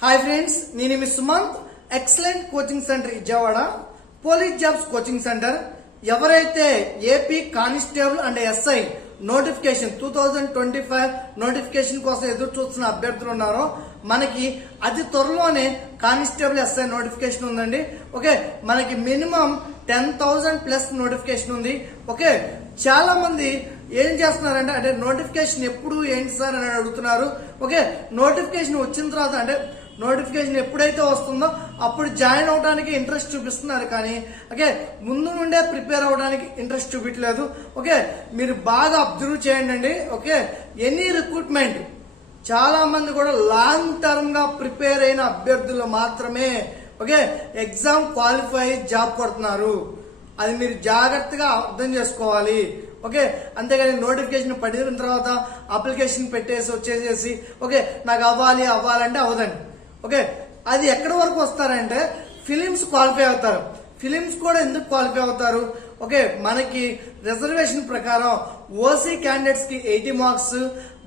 Hi friends, నేను మీ Sumanth. Excellent coaching centre Vijayawada police jobs coaching centre. ఎవరైతే AP constable and SI notification 2025 notification కోసం ఎదురు చూస్తున్న అభ్యర్థులు ఉన్నారో మనకి అతి త్వరలోనే కానిస్టేబుల్ ఎస్ఐ నోటిఫికేషన్ ఉందండి. ఓకే, మనకి మినిమం 10,000 ప్లస్ నోటిఫికేషన్ ఉంది. ఓకే, చాలా మంది ఏం చేస్తున్నారంటే అంటే నోటిఫికేషన్ ఎప్పుడు ఏంటి సార్ అని అడుగుతున్నారు. ఓకే, నోటిఫికేషన్ వచ్చిన తర్వాత అంటే నోటిఫికేషన్ ఎప్పుడైతే వస్తుందో అప్పుడు జాయిన్ అవడానికి ఇంట్రెస్ట్ చూపిస్తున్నారు, కానీ ఓకే ముందు నుండే ప్రిపేర్ అవడానికి ఇంట్రెస్ట్ చూపించలేదు. ఓకే, మీరు బాగా అబ్జర్వ్ చేయండి. ఓకే, ఎనీ రిక్రూట్మెంట్ చాలా మంది కూడా లాంగ్ టర్మ్ గా ప్రిపేర్ అయిన అభ్యర్థులు మాత్రమే ఓకే ఎగ్జామ్ క్వాలిఫై జాబ్ కొడుతున్నారు. అది మీరు జాగ్రత్తగా అర్థం చేసుకోవాలి. ఓకే, అంతేగాని నోటిఫికేషన్ పడిన తర్వాత అప్లికేషన్ పెట్టేసి వచ్చేసేసి ఓకే నాకు అవ్వాలంటే అవ్వదండి. ఓకే, అది ఎక్కడి వరకు వస్తారంటే ఫిలిమ్స్ క్వాలిఫై అవుతారు. ఫిలిమ్స్ కూడా ఎందుకు క్వాలిఫై అవుతారు? ఓకే, మనకి రిజర్వేషన్ ప్రకారం ఓసీ క్యాండిడేట్స్ కి 80 మార్క్స్,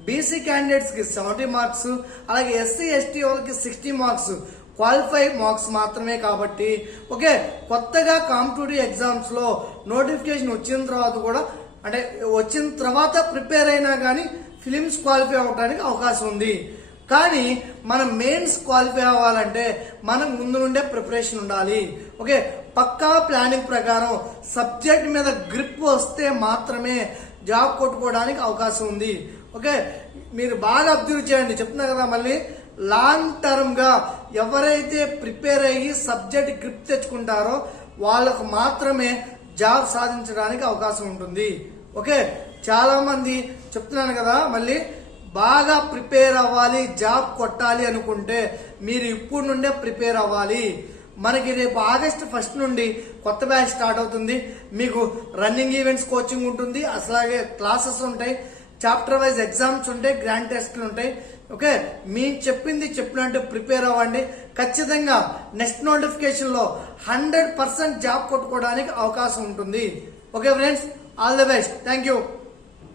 బీసీ క్యాండిడేట్స్ కి 70 మార్క్స్, అలాగే ఎస్సీ ఎస్టీ వాళ్ళకి 60 మార్క్స్ క్వాలిఫై మార్క్స్ మాత్రమే. కాబట్టి ఓకే కొత్తగా కాంపిటేటివ్ ఎగ్జామ్స్ లో నోటిఫికేషన్ వచ్చిన తర్వాత కూడా అంటే వచ్చిన తర్వాత ప్రిపేర్ అయినా కానీ ఫిలిమ్స్ క్వాలిఫై అవడానికి అవకాశం ఉంది. కానీ మనం మెయిన్స్ క్వాలిఫై అవ్వాలంటే మనకు ముందు నుండే ప్రిపరేషన్ ఉండాలి. ఓకే, పక్కా ప్లానింగ్ ప్రకారం సబ్జెక్ట్ మీద గ్రిప్ వస్తే మాత్రమే జాబ్ కొట్టుకోవడానికి అవకాశం ఉంది. ఓకే, మీరు బాగా అబ్జర్వ్ చేయండి. చెప్తున్నా కదా మళ్ళీ లాంగ్ టర్మ్ గా ఎవరైతే ప్రిపేర్ అయ్యి సబ్జెక్ట్ గ్రిప్ తెచ్చుకుంటారో వాళ్ళకు మాత్రమే జాబ్ సాధించడానికి అవకాశం ఉంటుంది. ఓకే, చాలా మంది చెప్తున్నాను కదా మళ్ళీ బాగా ప్రిపేర్ అవ్వాలి, జాబ్ కొట్టాలి అనుకుంటే మీరు ఇప్పుడు నుండే ప్రిపేర్ అవ్వాలి. మనకి రేపు ఆగస్టు 1 నుండి కొత్త బ్యాచ్ స్టార్ట్ అవుతుంది. మీకు రన్నింగ్ ఈవెంట్స్ కోచింగ్ ఉంటుంది, అసలాగే క్లాసెస్ ఉంటాయి, చాప్టర్ వైజ్ ఎగ్జామ్స్ ఉంటాయి, గ్రాండ్ టెస్ట్లు ఉంటాయి. ఓకే, మీ చెప్పినట్టు ప్రిపేర్ అవ్వండి. ఖచ్చితంగా నెక్స్ట్ నోటిఫికేషన్ లో 100% జాబ్ కొట్టుకోవడానికి అవకాశం ఉంటుంది. Okay friends, all the best. Thank you.